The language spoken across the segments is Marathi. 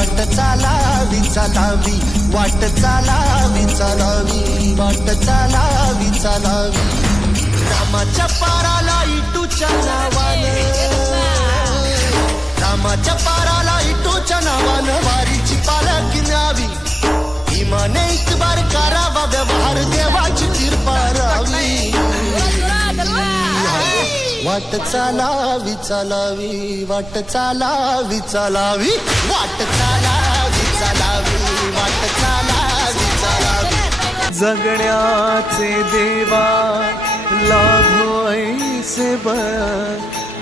वाट चालावी चालावी, वाट चालावी चालावी, वाट चालावी चालावी. रामाच्या पाराला इटूच्या नावानं, रामाच्या पाराला इटूच्या नावानं वारीची पालखी न्यावी. इमाने इतबार करावा व्यवहार, देवाची कृपा राहावी. वाट चालावी चालावी, वाट चालावी चालावी, वाट चालावी चालावी, वाट चालावी चालावी. जगण्याचे देवा लाभो ऐसे बळ,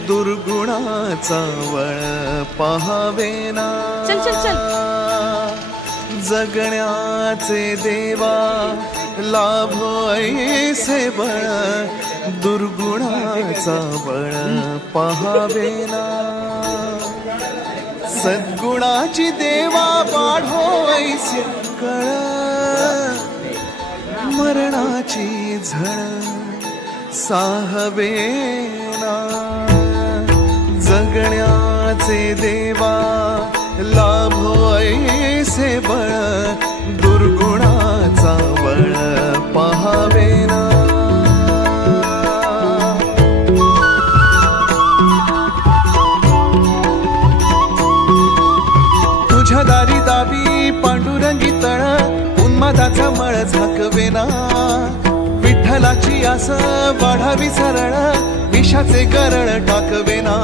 दुर्गुणाचा वळ पहावेना. चल चल चल. जगण्याचे देवा लाभो ऐसे बळ, दुर्गुणाचा बळ पहावेना. सद्गुणाची देवा वाढो ऐसे कळ, मरणाची झळ साहवेना. जगण्याचे देवा लाभो ऐसे बळ, दुर्गुणाचा बळ पहावेना. तुझ्या दारी दावी पांडुरंगी तळ, उन्मादाचा मळ झाकवेना. विठ्ठलाची आस वाढावी सरळ, विषाचे करळ टाकवेना.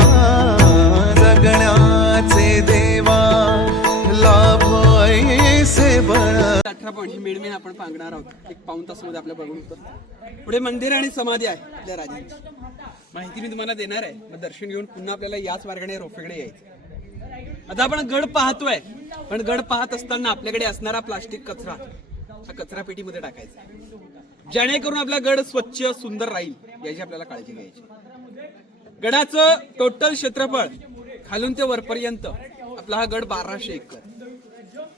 जगण्याचे देवा लाभो ऐसे बळ. 18 पॉईंट ही मेडमेन आपण पांगणार आहोत. एक पाऊण तासामध्ये आपल्या बघून होतं. पुढे मंदिर आणि समाधी आहे आपल्या राजांची. माहिती मी तुम्हाला देणार आहे. मग दर्शन घेऊन पुन्हा आपल्याला याच मार्गाने रोफेकडे यायचं. आता आपण गड पाहतोय, पण गड पाहत असताना आपल्याकडे असणारा प्लास्टिक कचरा हा कचरा पेटीमध्ये टाकायचा, जेणेकरून आपला गड स्वच्छ सुंदर राहील याची आपल्याला काळजी घ्यायची. गडाचं टोटल क्षेत्रफळ खालून ते वरपर्यंत आपला हा गड 1200 एकर.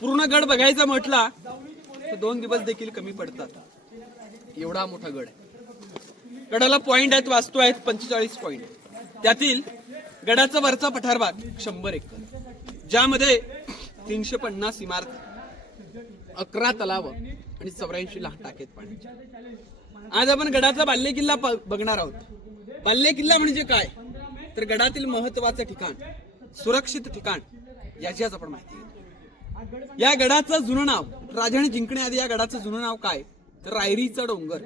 पूर्ण गड बघायचा म्हटला तर 2 दिवस देखील कमी पडतात. एवढा मोठा गड. गडाला पॉइंट आहेत, वास्तू आहेत 45 पॉइंट. त्यातील गडाचा वरचा पठारभाग 100 एकर, ज्यामध्ये 350 इमारती, 11 तलाव आणि 84 लहान टाकेत पाणी. आज आपण गडाचा बाल्य किल्ला बघणार आहोत. बाल्य किल्ला म्हणजे काय, तर गडातील महत्वाचं ठिकाण, सुरक्षित ठिकाण याची आज आपण माहिती घेऊ. या गडाचं जुनं नाव, राजाने जिंकण्याआधी या गडाचं जुनं नाव काय, तर रायरीचा डोंगर.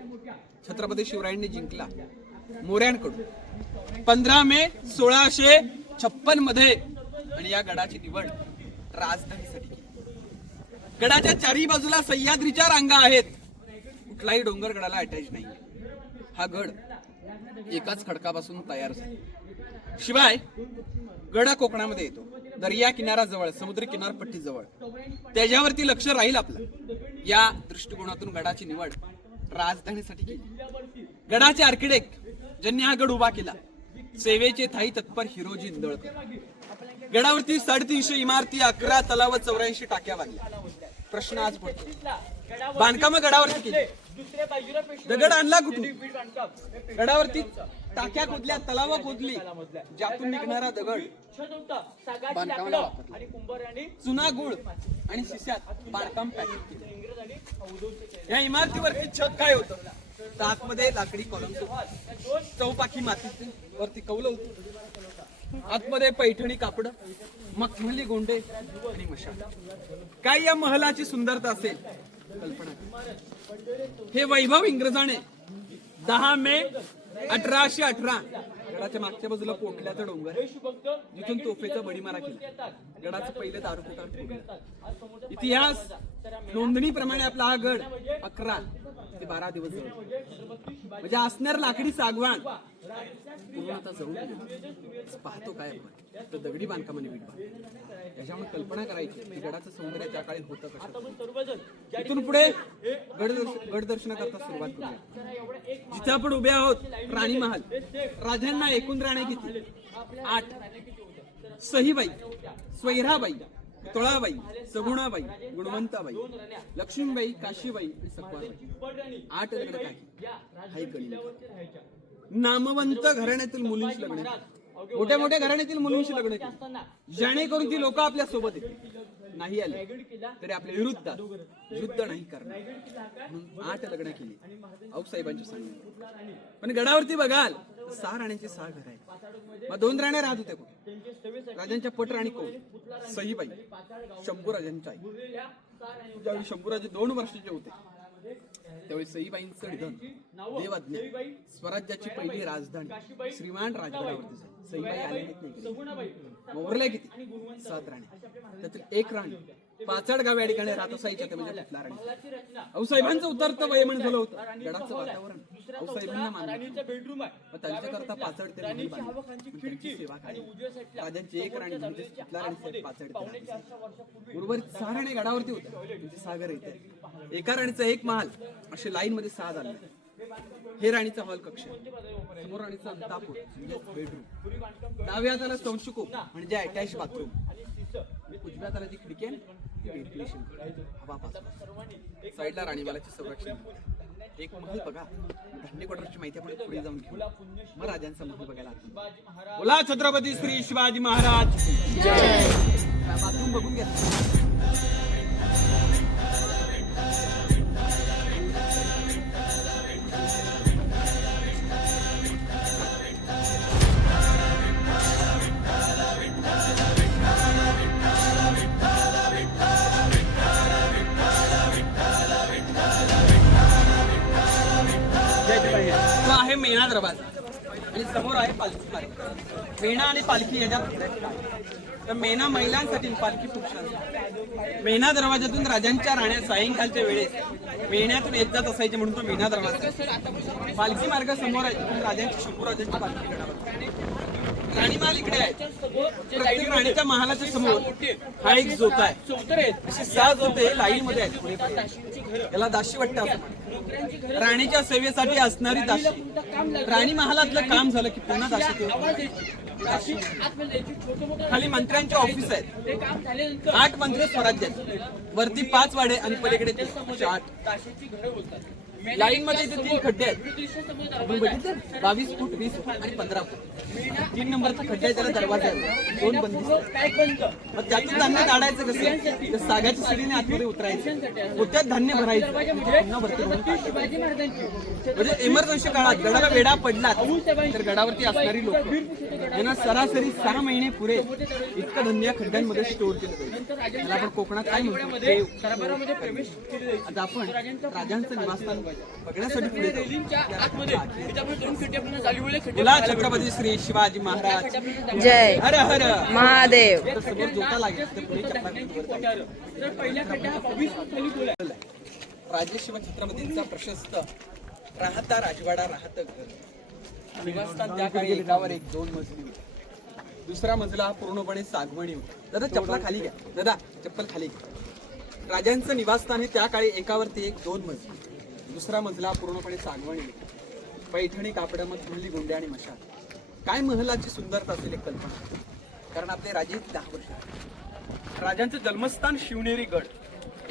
छत्रपती शिवरायांनी जिंकला मोऱ्यांकडून 15 मे 1656 मध्ये, आणि या गडाची निवड राजधानीसाठी केली. गडाच्या चारी बाजूला सह्याद्रीच्या रांगा आहेत. कुठलाही डोंगर गडाला अटॅच नाही. हा गड एकाच खडकापासून तयार झाला. शिवाय गड कोकणामध्ये येतो, दर्या किनारा जवळ, समुद्री किनारपट्टी जवळ, त्याच्यावरती लक्ष राहील आपलं. या दृष्टिकोनातून गडाची निवड राजधानीसाठी केली. गडाचे आर्किटेक्ट ज्यांनी हा गड उभा केला, सेवेचे थाई तत्पर हिरोजी इंदळकर. गडावरती 350 इमारती, 11 तलाव, 84 टाक्या बांधल्या. प्रश्न आज पडतो, बांधकाम गडावरती केली, दगड आणला कुठून? गडावरती टाक्या खोदल्या, तलाव खोदली, ज्यातून निघणारा दगड बांधकामाला वापरला. चुना, गुळ आणि शिस्यात बांधकाम पॅकिंग केलं. या इमारतीवरती छत काय होतं, तर आतमध्ये लाकडी कॉलम, चौपाखी मातीची वरती कौल होती, आतमध्ये पैठणी कापड, मखमली गोंडे आणि मशाल. काय या महलाची सुंदरता असेल कल्पना. हे वैभव इंग्रजाने 10 मे 1818 गडाच्या मागच्या बाजूला पोटल्याचा डोंगर, जिथून तोफेचा बडीमारा केला. गडाचं पहिलं दारुकुटार फोडलं. इतिहास नोंदणीप्रमाणे आपला हा गड 11 ते 12 दिवस जवळ, म्हणजे असणार लाकडी सागवान पूर्ण आता जवळ पाहतो काय आपण, तर दगडी बांधकामाने वीट बांधतो. याच्यामुळे कल्पना करायची की गडाचं सौंदर्य त्या काळी होतं कसं. इथून पुढे गड दर्शन करता सुरुवात करूया. जिथे आपण उभे आहोत, राणी महाल. राजांना एकूण राण्या किती? 8. सहीबाई, स्वैराबाई, तोळाबाई, सगुणाबाई, गुणवंताबाई, लक्ष्मीबाई, काशीबाई आणि सकवारबाई. 8 दगड काही. हाय गणित. नामवंत घराण्यातील मुलींची लग्न. मोठ्या मोठ्या घराण्यातील मुलींशी लग्न केली जेणेकरून ती लोक आपल्या सोबत येतील. नाही आले तरी आपल्या विरुद्धात युद्ध नाही करणार म्हणून 8 लग्न केली आऊसाहेबांच्या सांगण्याने. पण गडावरती बघाल 6 राण्यांची 6 घर आहेत. मग 2 राण्या राहत होत्या कुठे? राजांच्या पटराणी कोण? सईबाई, शंभूराजांच्या आई. ज्यावेळी शंभूराजे 2 वर्षाचे होते त्यावेळी सईबाईंचं निधन देवाज्ञा स्वराज्याची पहिली राजधानी श्रीमान राजगडावरती झाली. सईबाई आले नाही. उरल्या किती? 7 राण्या. त्यातील 1 राणी पाचडगाव या ठिकाणी राहत असायच्या ते म्हणजे कुठला राणी. आऊसाहेबांचं उतरतं वयमन झालं होतं. गडाचं वातावरण आऊसाहेबांना मानलं मग त्यांच्याकरता पाचड ते महल बांधले. त्यांची सेवा केली. राजांची 1 राणी म्हणजे कुठला राणी पाचड ते उर्वरित 6 राणी गडावरती होत्या. म्हणजे सागर येते. एका राणीचा 1 महाल असे लाईन मध्ये 6 झाले. हे राणीचा हॉल कक्ष, समोर राणीचा अंतापूर म्हणजे बेडरूम, डाव्या हाताला संशुकोप म्हणजे अटॅच बाथरूम, उजव्या हाताला जी खिडकी आहे ती व्हेंटिलेशन हवा पास. साईडला राणीवालाचे संरक्षण. एक महल बघा. धान्य क्वार्टरची माहिती आपण पुढे जाऊन घेऊ. मग राजांचा महल बघायला. बोला छत्रपती श्री शिवाजी महाराज जय. बाथरूम बघून घ्या. तो आहे मेणा दरवाजा आणि समोर आहे पालखी मार्ग. मेणा आणि पालखी याच्यात तर मेणा महिलांसाठी पालखी पुरुषांसाठी. मेणा दरवाजातून राजांच्या राण्या सायंकाळच्या वेळेस मेण्यातून येत जात असायचे म्हणून तो मेणा दरवाजा. पालखी मार्ग समोर आहे तिथून राजांची शंभूराजांची पालखी गडावर. राणी महाल इकडे आहे. प्रत्येक राणीच्या महालाच्या समोर हा एक जोता आहे. असे 6 जोते लाईन मध्ये आहेत. याला दाशी वाटतं असं म्हणतात. राणीच्या सेवेसाठी असणारी दाशी. राणी महालातलं काम झालं की पुन्हा दाशी. खाली मंत्र्यांचे ऑफिस आहेत. 8 मंत्री स्वराज्याचे. वरती 5 वाडे आणि पलीकडे 8. लाईन मध्ये इथे 3 खड्डे आहेत. आपण बघितलं 22 फूट 20 फूट आणि 15 फूट. 3 नंबरचा खड्डा आहे त्याला दरवाजा आहे. 2 बंदिस्त. मग त्यातून धान्य काढायचं कसं? सागाच्या शिडीने आतमध्ये उतरायचं. पोत्यात धान्य भरायचं पुन्हा भरती भरून टाकायचं. म्हणजे इमर्जन्सी काळात गडाला वेढा पडला तर गडावरती असणारी लोक यांना सरासरी 6 महिने पुरे इतकं धान्य या खड्ड्यांमध्ये स्टोअर केलं पाहिजे. त्याला आपण कोकणात काय म्हणतो देव. आता आपण राजांचं निवासस्थान बघण्यासाठी पुढे बोला छत्रपती श्री शिवाजी महाराज जय. हर हर महादेव. समोर जोता लागेल तर पुढे राजेशिव छत्रपतींचा प्रशस्त राहता राजवाडा राहतं घर. निवासस्थान त्या काळी एकावर एक 2 मजली होते. दुसरा मजला हा पूर्णपणे सागवणी होता. दादा चप्पल खाली घ्या. दादा चप्पल खाली घ्या. राजांचं निवासस्थान हे त्या काळी एकावरती एक 2 मजली. दुसरा मजला पूर्णपणे सागवणी होती. पैठणी कापडामध्ये धुळली गोंड्या आणि मशाल. काय महलाची सुंदरता असेल एक कल्पना. कारण आपले राजे 10 वर्ष. राजांचं जन्मस्थान शिवनेरी गड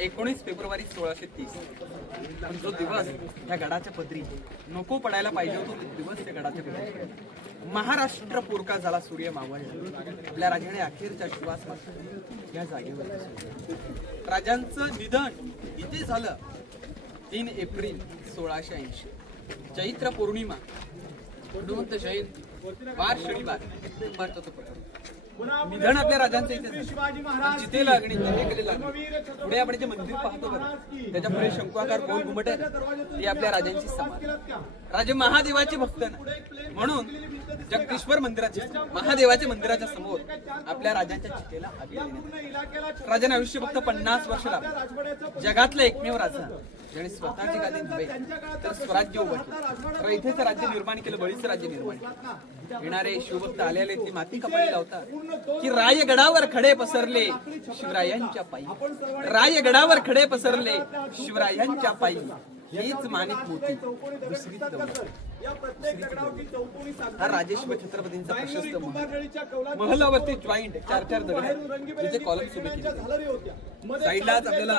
19 फेब्रुवारी 1630. पण जो दिवस या गडाच्या पदरी नको पडायला पाहिजे होतो तो दिवस त्या गडाच्या पदरी. महाराष्ट्र पोरका झाला सूर्य मावळला. आपल्या राजाने अखेरच्या श्वास या जागेवर. राजांचं निधन इथे झालं 3 एप्रिल 1680. चैत्र पौर्णिमा हनुमंत जयंती वार शनिवार निधन आपल्या राजांचं इथे जिथे लागणे जिथे लागणे. पुढे आपण जे मंदिर पाहतो बरं त्याच्या पुढे शंकुआकार गोल घुमट आहे ती आपल्या राजांची समाधी. राजे महादेवाचे भक्त ना म्हणून जगदीश्वर मंदिराचे महादेवाच्या मंदिराच्या समोर आपल्या राजांच्या चितेला आगी देण्यात. राजांना आयुष्य फक्त 50 वर्ष लागले. जगातला एकमेव राजा ज्याने स्वतःची गादी नव्हे तर स्वराज्य उभं केलं. तर इथेच राज्य निर्माण केलं. बळीचं राज्य निर्माण केलं. येणारे शिवभक्त आलेले ती माती कपाळी लावतात की रायगडावर खडे पसरले शिवरायांच्या पायी. रायगडावर खडे पसरले शिवरायांच्या पायी. हीच माणिक मोती दुसरीच दौलत. हा राजेश छत्रपतींचा प्रशस्त महलावरती जॉईंट 4-4 दगड तिचे कॉलम्स उभे केले. साईडलाच आपल्याला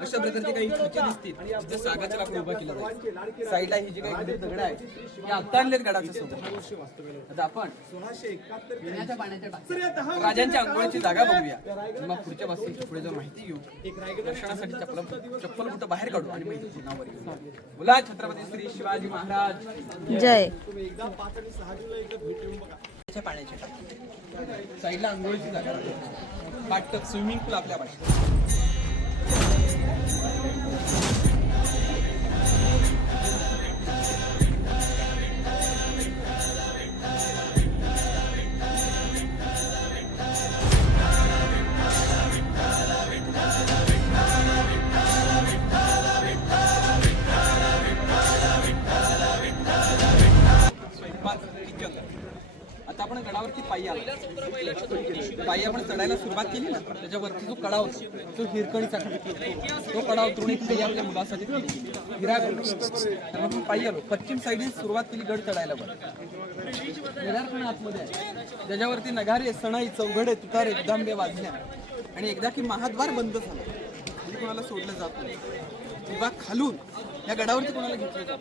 अशा प्रकारचे काही खाचे दिसतील जिथे सागाचा लाकूड उभा केला जाईल. साईडला ही जी काही दगड आहे ही आता आणलेत गडाच्या सोबत. आता आपण पिण्याच्या पाण्याच्या टाकीत राजांच्या अंघोळीची जागा बघूया. मग पुढच्या बाजूला पुढे जाऊन माहिती घेऊ. दर्शनासाठी चप्पल कुठं बाहेर काढू आणि माहिती नावावर घेऊ. बोला छत्रपती श्री शिवाजी महाराज जय. पाण्याची टाकी साईडला अंघोळीची जागा पाटक स्विमिंग पूल आपल्या भाषेत. आता आपण गडावरती पायी आपण चढायला सुरुवात केली ना, त्याच्यावरती जो कडा होता तो हिरकणीचा तो कडा उतरून एक पायी आपल्या मुलासाठी हिरा तर आपण पायी आलो. पश्चिम साईडने सुरुवात केली गड चढायला. बरं आतमध्ये त्याच्यावरती नगारे, सणाई, चौघडे, तुतारे, दांबे वाजल्या आणि एकदा की महाद्वार बंद झाला, खाली कोणाला सोडलं जात नाही किंवा खालून या गडावरती कोणाला घेतलं जात.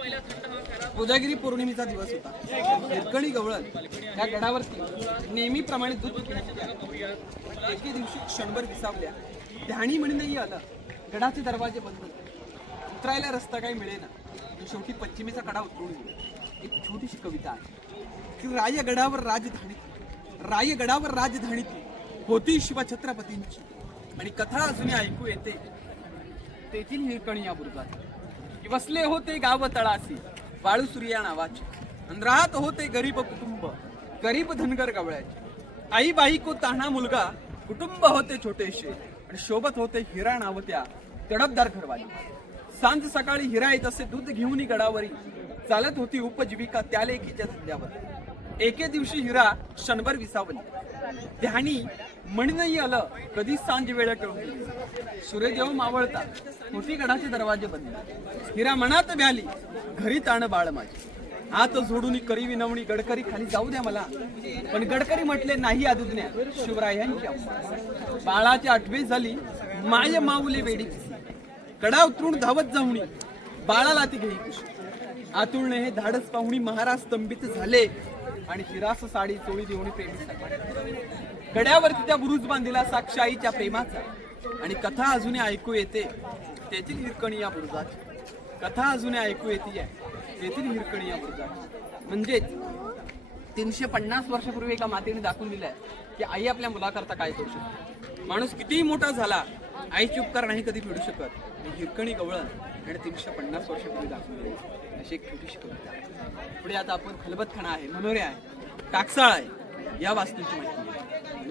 कोजागिरी पौर्णिमेचा दिवस होता. हिरकणी गवळण या गडावरती नेहमीप्रमाणे दूध एके दिवशी क्षणभर विसावल्या. ध्यानी म्हणूनही आलं. गडाचे दरवाजे बंद, उतरायला रस्ता काही मिळेना. शेवटी पश्चिमेचा कडा उतरून एक छोटीशी कविता आहे की रायगडावर राजधानी होती शिवछत्रपतींची आणि कथा अजूनही ऐकू येते तेथील हिरकणी या बुरुजात. वसले होते गाव तळासी वाळू सूर्या नावाचे आणि राहत होते गरीब कुटुंब, गरीब धनगर गवळ्याचे. आई बाई को तान्हा मुलगा, कुटुंब होते छोटेशे आणि शोभत होते हिरा नाव त्या तडपदार घरवाली. सांज सकाळी हिरा येत असे दूध घेऊन गडावरी चालत होती उपजीविका त्या लेकीच्या धंद्यावर. एके दिवशी हिरा क्षणभर विसावली. ध्यानी म्हणूनही आलं कधी सांज वेळ टळून सूर्यदेव मावळता मोठी गडाचे दरवाजे बंद. हिरा मनात भ्याली घरी ताण बाळ माझी. हात झोडून करी विनवणी गडकरी खाली जाऊ द्या मला. पण गडकरी म्हटले नाही आदुज्ञा शिवरायांची अम्मा. बाळाची आठवी झाली माय माऊले वेडी. कडा उतरून धावत जाऊनी बाळाला ती घेई खुशी. आतुळने हे धाडस पाहुणी महाराज स्तंभित झाले आणि हिरास साडी चोळी देऊन प्रेमी गड्यावरती त्या बुरुज बांधिला साक्ष आईच्या प्रेमाचा. आणि कथा अजूनही ऐकू येते तेथील हिरकणी या बुरुजाची. कथा अजूनही ऐकू येते तेथील हिरकणी या बुरुजाची. म्हणजेच 350 वर्षापूर्वी एका मातेने दाखवून दिलंय की आई आपल्या मुलाकरता काय करू शकते. माणूस कितीही मोठा झाला आईची उपकार नाही कधी फेडू शकत. हिरकणी गवळण आणि 350 वर्षापूर्वी दाखवून दिले अशी एक छोटीशी कविता. पुढे आता आपण खलबतखाना आहे, मनोरे आहे, टाकसाळ आहे या वास्तूची माहिती आहे.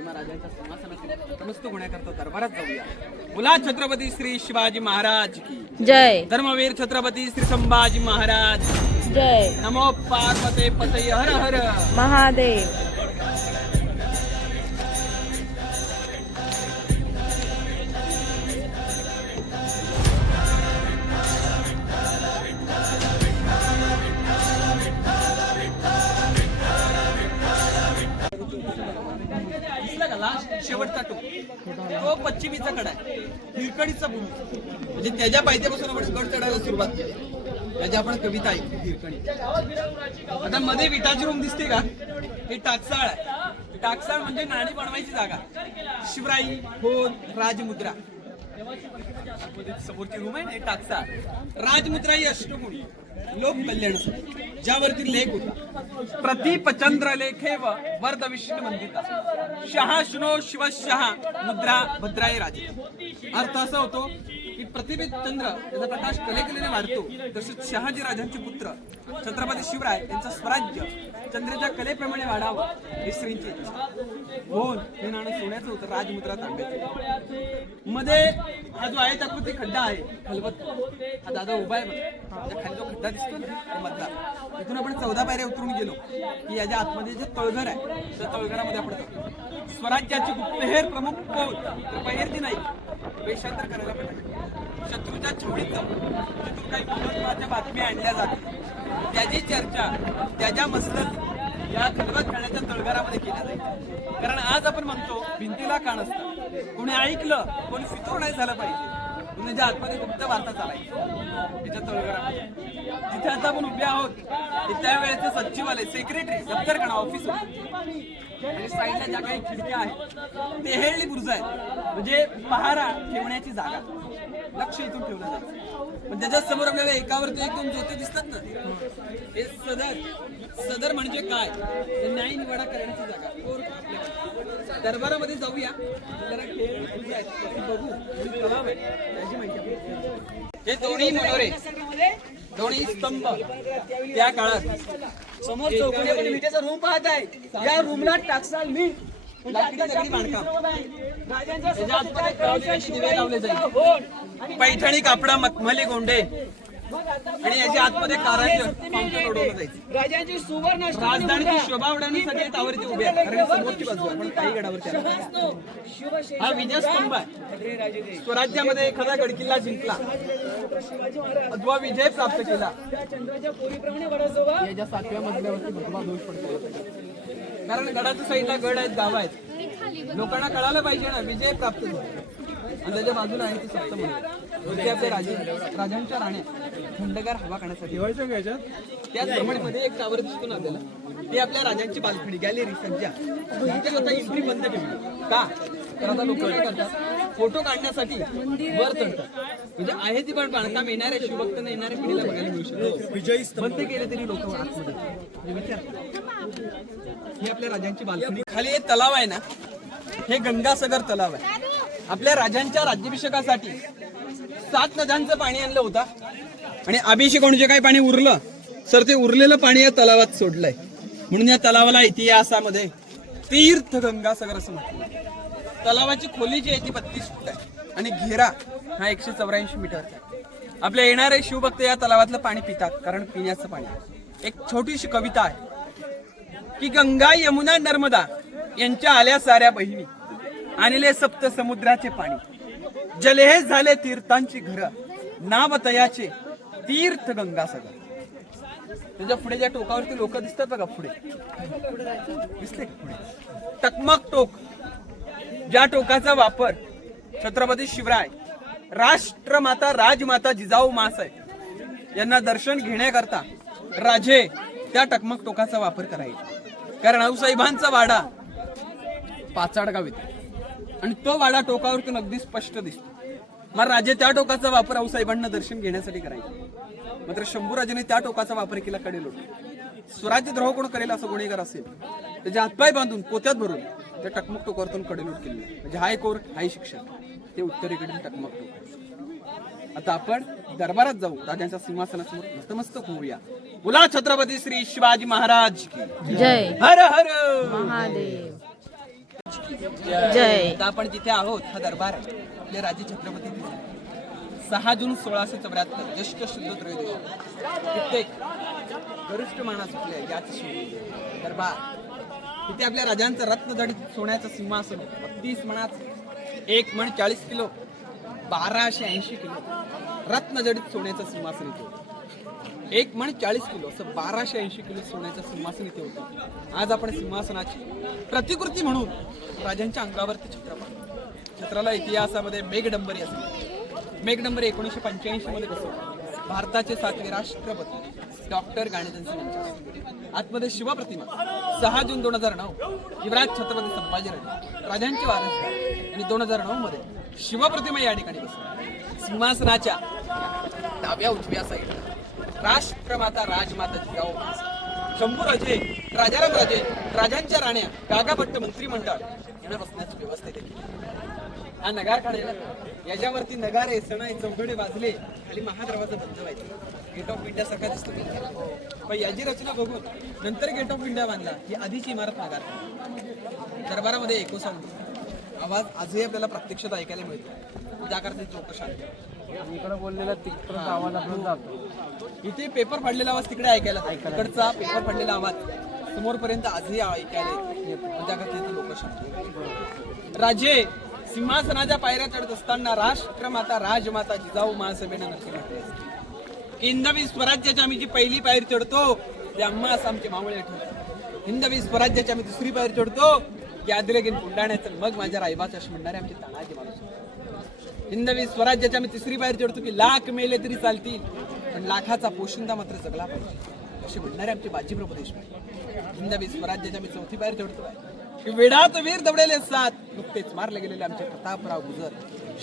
राजांच्या सिंहासनातील समस्त गुण्याकरता दरबारात जाऊया. बोला छत्रपती श्री शिवाजी महाराज की जय. धर्मवीर छत्रपती श्री संभाजी महाराज जय. नमो पार्वते पतये हर हर महादेव. शेवटचा तो पश्चिमेचा कडा आहे, हिरकणीचा बुरुज. म्हणजे त्याच्या पायथ्यापासून आपण गड चढायला सुरुवात केली. त्याची आपण कविता ऐकली हिरकणी. आता मध्ये विटाची रूम दिसते का, हे टाकसाळ आहे. टाकसाळ म्हणजे नाणी बनवायची जागा. शिवराई, होल, राजमुद्रा समोरची रूम आहे ना, हे टाकसाळ. राजमुद्रा ही अष्टगुणी लोक कल्याणासाठी ज्यावरती लेख होता. प्रतिपचंद्र लेखे व वर्द विष्णू मंदिता शहा शुनो शिवशहा मुद्रा भद्राय राजे. अर्थ असा होतो की प्रतिबिंब चंद्र त्याचा प्रकाश कलेकलेने वाढतो, तसेच शहाजी राजांचे पुत्र छत्रपती शिवराय त्यांचं स्वराज्य चंद्राच्या कलेप्रमाणे वाढावं ही श्रींची इच्छा. होन हे नाणं सोन्याचं होतं, राजमुद्रा तांब्याचं. मध्ये हा जो आहे त्याकृती खड्डा आहे खलबत. हा दादा उभा आहे बघा, त्या खाली जो खड्डा दिसतो ना तो मधला. इथून आपण 14 पायऱ्या उतरून गेलो की याच्या आतमध्ये जे तळघर आहे त्या तळघरामध्ये आपण जातो. स्वराज्याची गुप्तहेर प्रमुख कोण, पेहेरती नाही, वेषांतर करायला पण शत्रूच्या छावणीत जाऊन तिथून काही महत्त्वाच्या बातम्या आणल्या जातील, त्याची चर्चा त्याच्या मसलत या खलबत खेळण्याच्या तळघरामध्ये केल्या जाईल. कारण आज आपण म्हणतो भिंतीला कान असतं, कोणी ऐकलं कोणी फितूर नाही झालं पाहिजे म्हणजे आतमध्ये गुप्त वार्ता चालायची त्याच्या तळघरामध्ये. जिथे आता आपण उभे आहोत ते त्यावेळेचे सचिवालय, सेक्रेटरी, दप्तरखाना, ऑफिस आणि साईडला ज्या काही खिडक्या आहेत ते हेळली बुरुज आहेत, म्हणजे पहारा ठेवण्याची जागा, लक्ष इथून ठेवलं जातं. पण त्याच्या समोर आपल्याला एकावरती एक दोन ज्योती दिसतात ना, हे सदर म्हणजे काय, न्याय निवाडा करण्याची जागा. दरबारामध्ये जाऊया, जरा खेळ बघू, तलाव आहे त्याची माहिती. हे दोन्ही मनोरे, दोन्ही स्तंभ त्या काळात समोर चौकोनी विटेचा रूम पाहत आहे, या रूमला टाकसाल मी पैठणी कापडा, मखमली गोंडे आणि याच्या आतमध्ये राजांची सुवर्ण राजधानीची शोभा उडवण्यासाठी टावरती उभे आहेत. कारण समोरची बाजू आपण काही गडावरती हा विजय स्तंभ आहे. स्वराज्यामध्ये एखादा गडकिल्ला जिंकला अथवा विजय प्राप्त केला चंद्राच्या पोरीप्रमाणे वडाजोबा याच्या 7व्या मजल्यावरती भगवा दोष पडतो. कारण गडाच्या साईडला गड आहेत, गाव आहेत, लोकांना कळायला पाहिजे ना विजय प्राप्त झाला. आणि त्याच्या बाजूला आहे ती सप्त मंदिर, ते आपले राजांच्या राण्या थंडगार हवा करण्यासाठी. त्याचप्रमाणे एक टावर दिसतो ना आपल्याला, ते आपल्या राजांची बाल्कनी, गॅलरी, सज्जा, आता एंट्री बंद ठेवली का, तर आता लोक काय करतात, फोटो काढण्यासाठी वर चढतात. म्हणजे आहे ती पण बांधकाम येणाऱ्या शिवभक्त येणाऱ्या पिढीला बघायला मिळू शकतो. बंद केले तरी लोक आतमध्ये विचार. ही आपल्या राजांची बाल्कनी. खाली एक तलाव आहे ना, हे गंगासागर तलाव आहे. आपल्या राजांच्या राज्याभिषेकासाठी 7 नद्यांचं पाणी आणलं होतं आणि अभिषेक होऊन जे काही पाणी उरलं सर, ते उरलेलं पाणी या तलावात सोडलंय. म्हणून या तलावाला इतिहासामध्ये तीर्थ गंगासागर असं म्हटलं. तलावाची खोली जी आहे ती 32 फूट आहे आणि घेरा हा 184 मीटरचा आहे. आपल्या येणारे शिवभक्त या तलावातलं पाणी पितात, कारण पिण्याचं पाणी. एक छोटीशी कविता आहे की गंगा यमुना नर्मदा यांच्या आल्या साऱ्या बहिणी, आणले सप्त समुद्राचे पाणी, जले हे झाले तीर्थांची घर, नाव तयाचे तीर्थ गंगासागर. त्याच्या पुढे ज्या टोकावरती लोक दिसतात बघा, पुढे दिसले पुढे टकमक टोक, ज्या टोकाचा वापर छत्रपती शिवराय, राष्ट्रमाता, राजमाता जिजाऊ मासाहेब यांना दर्शन घेण्याकरता राजे त्या टकमक टोकाचा वापर करायचे. कारण आऊसाहेबांचा वाडा पाचाड गाव येतो आणि तो वाडा टोकावरतून अगदी स्पष्ट दिसतो. मग राजे त्या टोकाचा वापर आऊसाहेबांना दर्शन घेण्यासाठी करायचे. मात्र शंभूराजेने त्या टोकाचा वापर केला कडेलोट. स्वराज्य द्रोह कोण करेल असं गुन्हेगार असेल त्याचे हातपाय बांधून पोत्यात भरून त्या टकमक टोकावरतून कडेलोट केली. म्हणजे हाय कोर्ट, हाय शिक्षण, ते उत्तरेकडील टकमक टोक. आता आपण दरबारात जाऊ, राजांच्या सिंहासनासमोर नतमस्तक होऊया. बोला छत्रपती श्री शिवाजी महाराज की जय. हर हर महादेव जय. आता आपण जिथे आहोत हा दरबार आहे आपले राजे छत्रपती 6 जून 1674 ज्येष्ठ शुद्ध त्रयोदशी कित्येक गरिष्ठ माणूस आपल्या याच दरबार. तिथे आपल्या राजांचं रत्नजडित सोन्याचं सिंहासन 32 मणाचं, 1 मण 40 किलो, 1280 किलो रत्नजडित सोन्याचं सिंहासन इथे होतं. 1 मण 40 किलो असं 1280 किलो सोन्याचं सिंहासन इथे होतं. आज आपण सिंहासनाची प्रतिकृती म्हणून राजांच्या अंगावरती छत्र पाहतो. छत्राला इतिहासामध्ये मेघडंबरी असेल. मेघडंबर 1985 मध्ये बसवलं. भारताचे 7वे राष्ट्रपती डॉक्टर गाणेधर सिंग यांच्या आतमध्ये शिवप्रतिमा 6 जून 2009 युवराज छत्रपती संभाजीराजे राजांचे वारसदार आणि 2009 मध्ये शिवप्रतिमा या ठिकाणी बसवली. सिंहासनाच्या डाव्या उजव्या साईडला राष्ट्रमाता, राजमाता जिजाऊ मासाहेब, शंभूराजे, राजाराम राजे, राजांच्या राण्या, कागाभट्ट मंत्रिमंडळ यांना बसण्याची व्यवस्था केली. हा नगार काढलेला, याच्यावरती नगारे, सणाई, चौघडे वाजले, खाली महादरवाजा बंद व्हायचा. गेट ऑफ इंडिया सारखा दिसतो. पण याची रचना बघून नंतर गेट ऑफ इंडिया बांधला. ही आधीची इमारत नगार. दरबारामध्ये एको साऊंड आवाज आजही आपल्याला प्रत्यक्षात ऐकायला मिळतो. त्याकरता चौकशा इकडे बोललेला तिकडचा आवाज आपण जातो. इथे पेपर फाडलेला आवाज तिकडे ऐकायला, तिकडचा पेपर फाडलेला आवाज समोरपर्यंत आजही ऐकायला येतो. त्याकरता इथे लोक राजे सिंहासनाच्या पायऱ्या चढत असताना राष्ट्रमाता राजमाता जिजाऊ महासभेनं नक्की म्हटले की हिंदवी स्वराज्याची आम्ही जी पहिली पायरी चढतो ते आम्हास आमचे मावळे आठवतात. हिंदवी स्वराज्याची आम्ही दुसरी पायरी चढतो की आदिलगीन पुंडाण्याचं मग माझ्या रायबाचं असे म्हणणारे आमचे तानाजी माणूस. हिंदवी स्वराज्याची आम्ही तिसरी पायरी चढतो की लाख मेले तरी चालतील पण लाखाचा पोशिंदा मात्र जगला पाहिजे असे म्हणणारे आमचे बाजीप्रभू देशमुख. हिंदवी स्वराज्याची आम्ही चौथी पायरी चढतोय की वेडात वीर दबडेले सात नुकतेच मारले गेलेले आमचे प्रतापराव गुजर,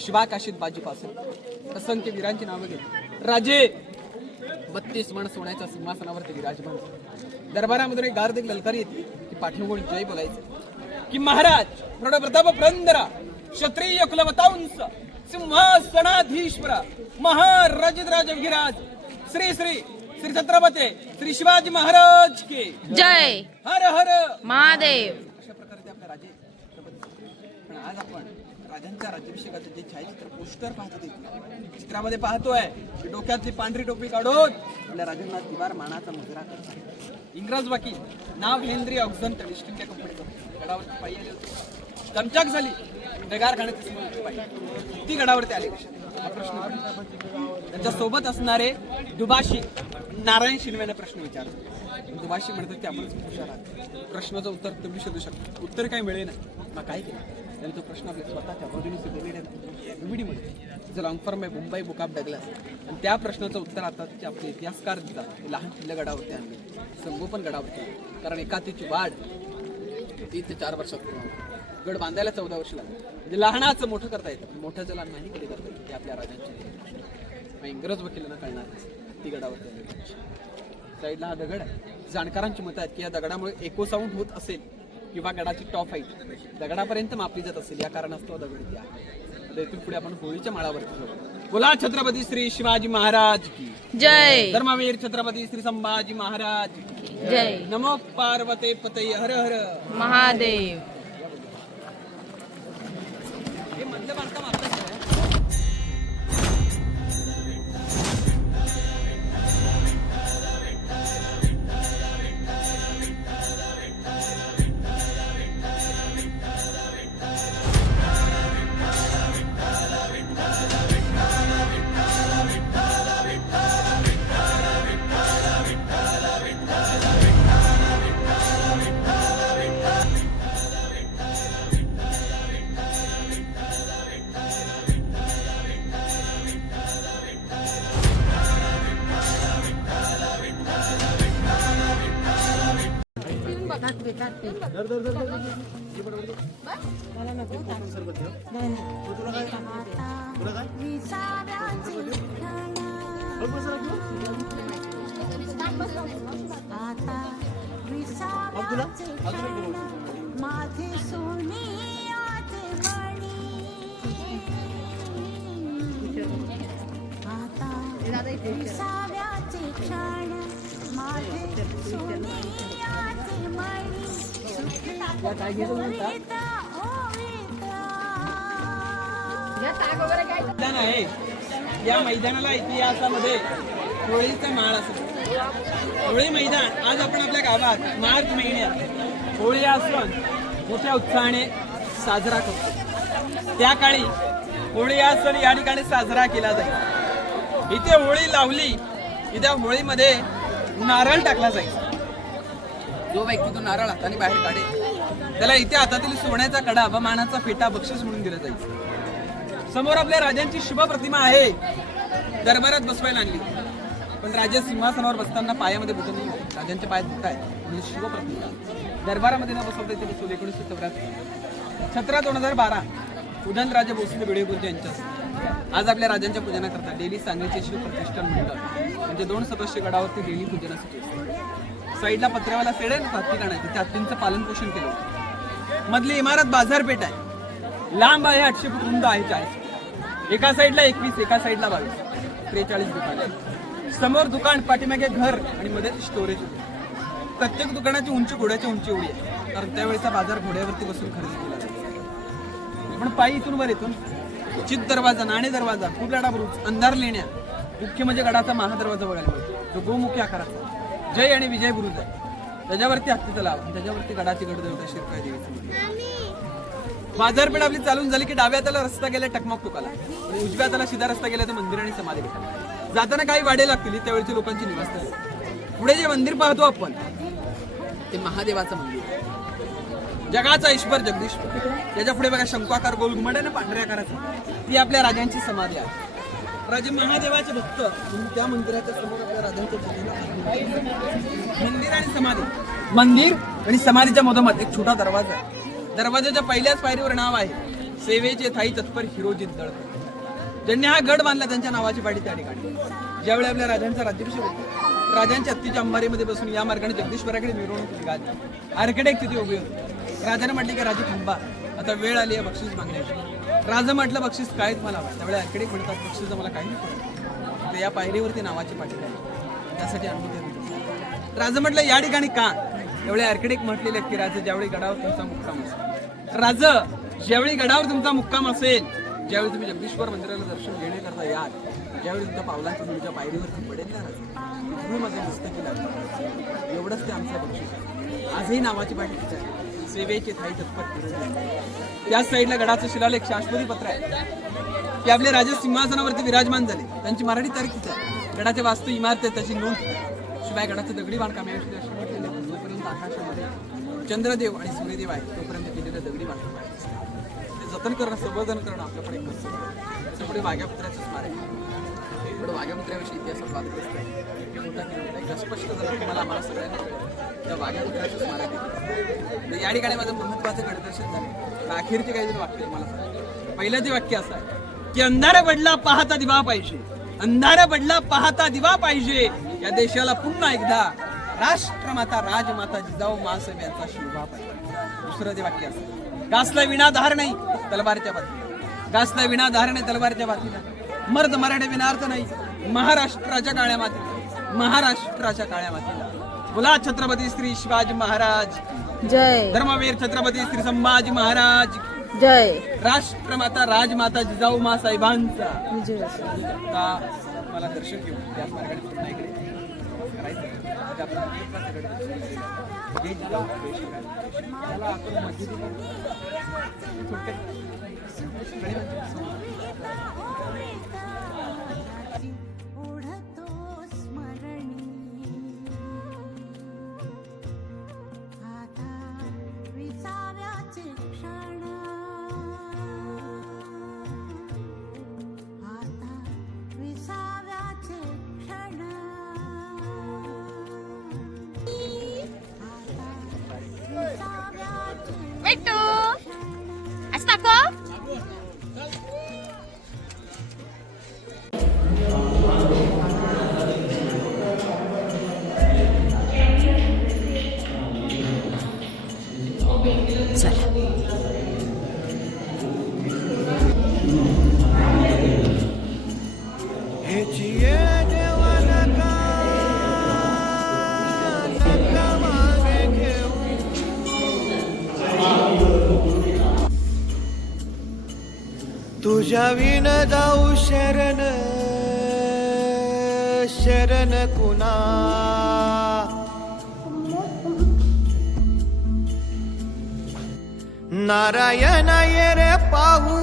शिवाकाशीत बाजीपासून असंख्य वीरांची नावं घेतली. राजे 32 मण सोन्याच्या सिंहासनावरती विराजमान. दरबारामध्ये एक गार देखील ललकारी येते की पाठीमागून जय बोलायचं की महाराज प्रताप प्रंदरा क्षत्रिय कुलवतांस सिंहासनाधीश्वरा महाराजराज विराज श्री श्री श्री छत्रपती श्री शिवाजी महाराज के जय हर हर महादेव. अशा प्रकारे ते आपल्या राजे पण आज आपण राजांच्या राज्याभिषेकाचे जे छायाचित्र पोस्टर पाहतो ते चित्रामध्ये पाहतोय की डोक्यातली पांढरी टोपी काढून आपल्या राजांना दिवार मानाचा मुजरा करतात. इंग्रज वकील नाव हेनरी ऑक्झन ईस्ट इंडिया कंपनीचं गडावरती पायी आले होते. दमचाक झाली डगार खाण्याची समोरची पायी ती गडावरती आले हा प्रश्न पडला. त्यांच्या सोबत असणारे दुभाषी नारायण शिंदे प्रश्न विचारतो. दुभाषी म्हणतात की आपण हुशार आहात, प्रश्नाचं उत्तर तुम्ही शोधू शकता. उत्तर काही मिळेल ना मग काय केलं त्यांनी तो प्रश्न आपल्या स्वतःच्या व्हिडिओमध्ये लॉंग फॉर्म आहे मुंबई बुक ऑफ डगलस आणि त्या प्रश्नाचं उत्तर आता आपले इतिहासकार देतात. लहान किल्ले गडावरती आणले संगोपन गडावरती कारण एकातीची वाढ 3 ते 4 वर्षात पूर्ण होती. गड बांधायला 14 वर्ष लागली. म्हणजे लहानाचं मोठं करता येतं मोठ्याचं लहान नाही कधी करता येतं. ते आपल्या राजांची इंग्रज वकिलांना कळणार ती गडावरती आली. साईडला हा दगड आहे. जाणकारांची मतं आहेत की या दगडामुळे इको साऊंड होत असेल किंवा गडाची टॉप हाईट दगडापर्यंत मापली जात असेल या कारणास्तव दगड इथे आहे. इथून पुढे आपण होळीच्या माळावरती जाऊ. बोला छत्रपती श्री शिवाजी महाराज की जय धर्मवीर छत्रपती श्री संभाजी महाराज की जय नमो पार्वते पतये हर हर महादेव. हे मधलं बांधकाम आपलंच आहे. माझे सोने आता विसाव्याचे क्षण माझे सोने मणी मैदान आहे. या मैदानाला इतिहासामध्ये होळीचा माळ असतो. होळी मैदान आज आपण आपल्या गावात मार्च महिन्यात होळी हा सण मोठ्या उत्साहाने साजरा करतो. त्या काळी होळी हा सण या ठिकाणी साजरा केला जाईल. इथे होळी लावली की त्या होळीमध्ये नारळ टाकला जाईल. जो व्यक्ती तो नारळ हाताने बाहेर काढेल त्याला इथे हातातील सोन्याचा कडा व मानाचा फेटा बक्षीस म्हणून दिला जाईल. समोर आपल्या राजांची शुभ प्रतिमा आहे. दरबारात बसवायला आणली पण राजे सिंहासनावर बसताना पायामध्ये बुट नाही. राजांच्या पायात बुट आहे म्हणजे शिव प्रतिमा. दरबारामध्ये न बसवता इथे बसवले 1984 17 2012 उदयनराजे भोसले भिडे गुरुजी यांच्या आज आपल्या राजांच्या पूजनाकरता डेली सांगलीचे शिव प्रतिष्ठान मंडळ म्हणजे 2 सदस्य गडावरती डेली पूजनासाठी असतात. साईडला पत्र्यावाला सेड आहे ना हत्ती काढायची त्या हत्तींचं पालन पोषण केलं होतं. मधली इमारत बाजारपेठ आहे. लांब आहे 800 फूट रुंद आहे 40. एका साईडला 21 एका साईडला 22 43 दुकान आहे. समोर दुकान पाठीमागे घर आणि मध्ये स्टोरेज होते. प्रत्येक दुकानाची उंची घोड्याची उंची एवढी आहे कारण त्यावेळेचा बाजार घोड्यावरती बसून खरेदी केला जायचा. पण पायी इथून वर येथून चित दरवाजा नाणे दरवाजा कुर्लाडा बुरुज अंधार लेण्या मुख्य म्हणजे गडाचा महादरवाजा बघायला मिळतो. जो गोमुखी आकाराचा जय आणि विजय बुरुज आहे. त्याच्यावरती हत्तीचा लाव त्याच्यावरती गडाची गडदेवता शिरकाई देवीचं. बाजारपेठ आपली चालून झाली की डाव्या हाताला रस्ता गेला टकमक टोकाला आणि उजव्या हाताला सीधा रस्ता गेला तर मंदिर आणि समाधी भेटतात. जाताना काही वाडे लागतील त्यावेळची लोकांची निवासस्थाने. पुढे जे मंदिर पाहतो आपण ते महादेवाचं मंदिर, जगाचा ईश्वर जगदीश्वर. त्याच्या पुढे बघा शंकवाकार गोल घुमट आहे ना पांढऱ्या आकाराचा, ती आपल्या राजांची समाधी आहे. राजे महादेवाचे भक्त म्हणून त्या मंदिराच्या समोर आपल्या राजांच्या मंदिर आणि समाधी. मंदिर आणि समाधीच्या मधोमध एक छोटा दरवाजा आहे. दरवाजाच्या पहिल्याच पायरीवर नाव आहे सेवेचे थाई तत्पर हिरोजी दळकर. ज्यांनी हा गड बांधला त्यांच्या नावाची पाठी त्या ठिकाणी. ज्यावेळी आपल्या राजांचा राज्याभिषेक होतो, राजांच्या हत्तीच्या अंबारीमध्ये बसून या मार्गाने जगदीश्वराकडे मिरवणूक निघाली. आर्किटेक्ट तिथे उभे होते. राजाने म्हटले की राजे थांबा, आता वेळ आली आहे बक्षीस मागण्याची. राजा म्हटलं बक्षीस काय तुम्हाला हवं? त्यावेळी आर्किटेक्ट म्हणतात बक्षीस मला काही नाही. या पायरीवरती नावाची पाठी आहे, त्यासाठी अनुमती दिली. राजा म्हटलं या ठिकाणी का? त्यावेळी आर्किटेक्ट म्हटलेले की राजा ज्यावेळी गडावर तुमचा मुक्काम असेल, राजा ज्यावेळी गडावर तुमचा मुक्काम असेल, ज्यावेळी तुम्ही जगदीश्वर मंदिराला दर्शन घेण्याकरता याल, ज्यावेळी तुमच्या पावलांच्या तुमच्या पायरीवरती पडेल ना राजा, मध्ये मस्तकी लागली. एवढंच ते आमचं बक्षीस आहे. आजही नावाची पाठी तिथे आहे, सेवेचे थाई तत्पर. त्याच साईडला गडाचं शिलालेख शाश्वती पत्र आहे की आपले राजे सिंहासनावरती विराजमान झाले. त्यांची मराठी तारीख तिथे आहे. गडाचे वास्तू इमारत आहे त्याची नोंद. शिवाय गडाचं दगडी बांधकाम याविषयी असे म्हटलेले आहे, जोपर्यंत आकाशामध्ये चंद्रदेव आणि सूर्यदेव आहे तोपर्यंत केलेलं दगडी बांधकाम आहे. ते जतन करणं, संवर्धन करणं आपल्याकडे एक कर्तव्य आहे. त्याच्या पुढे वाघ्यापुत्राचं स्मारक आहे. पुढे वाघ्यापुत्राविषयी इतिहासात वादग्रस्त आहे. मोठा किल्ला एकदा स्पष्ट झालं की आम्हाला सगळ्यांना कळलं त्या वाघ्यापुत्राचं स्मारक आहे. या ठिकाणी माझं महत्वाचं गडदर्शन झालं. अखेरचे काही जण वाक्य मला सांगितलं. पहिलं ते वाक्य असं आहे की अंधारा पडला पाहता दिवा पाहिजे, अंधारा पडला पाहता दिवा पाहिजे, या देशाला पुन्हा एकदा राष्ट्रमाता राजमाता जिजाऊ मासाहेब यांचा शिवभा पाहिजे. दुसरं ते वाक्य असं, गासला विना धार नाही तलवारच्या बातमीला, गासला विना धार नाही तलवारच्या बातमीला, मर्द मराठे विनार्थ नाही महाराष्ट्राच्या काळ्या मातीला, महाराष्ट्राच्या काळ्या मातीला. बोला छत्रपती श्री शिवाजी महाराज जय. धर्मवीर छत्रपती श्री संभाजी महाराज जय. राष्ट्रमाता राजमाता जिजाऊ मा साहेबांचा. विजय. आता मला दर्शन घेऊ त्याच मार्गाने पुन्हा इकडे करायचं. आता आपण महत्त्वाचं गड हे जिजाऊ त्याला आपण मस्जिदीमध्ये थोडक्यात ओढतो स्मरणी आता विसाव्याचे क्षण, आता विसाव्याचे क्षण, आता विसाव्याचे बेटू असं दाखव. ह्याची येळ देवा नका, नका मागे घेऊ. तुझ्या विन जाऊ शरण, शरण कुणा. नारायण ये रे पाहू,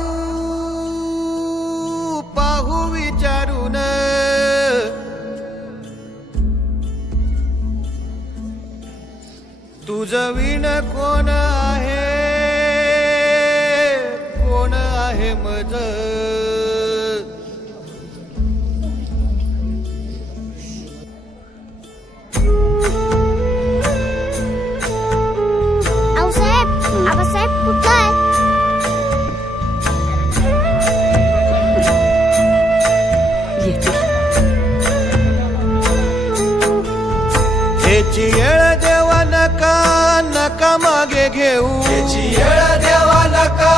पाहू विचारून. तुझं विण कोण आहे, कोण आहे मज. आऊसाहेब, आबासाहेब कुठं आहे? ह्याची येळ देवा नका, नका मागे घेऊ. ह्याची येळ देवा नका,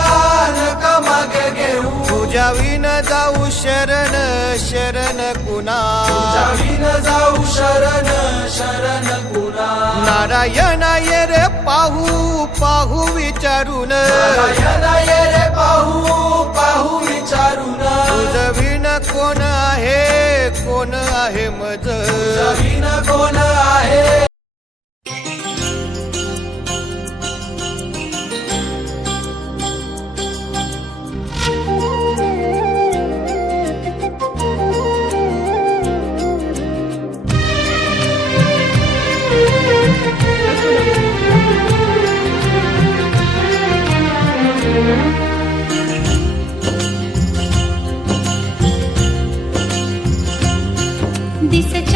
नका मागे घेऊ. तुझ्या विन जाऊ शरण, शरण कुणा. तुझ्या विन जाऊ शरण, शरण कुणा. नारायण ये रे पाहू, पाहू विचारून. नारायण ये रे पाहू, पाहू विचारून. तुझं विन कोण आहे, कोण आहे मज. विन कोण आहे. दिसत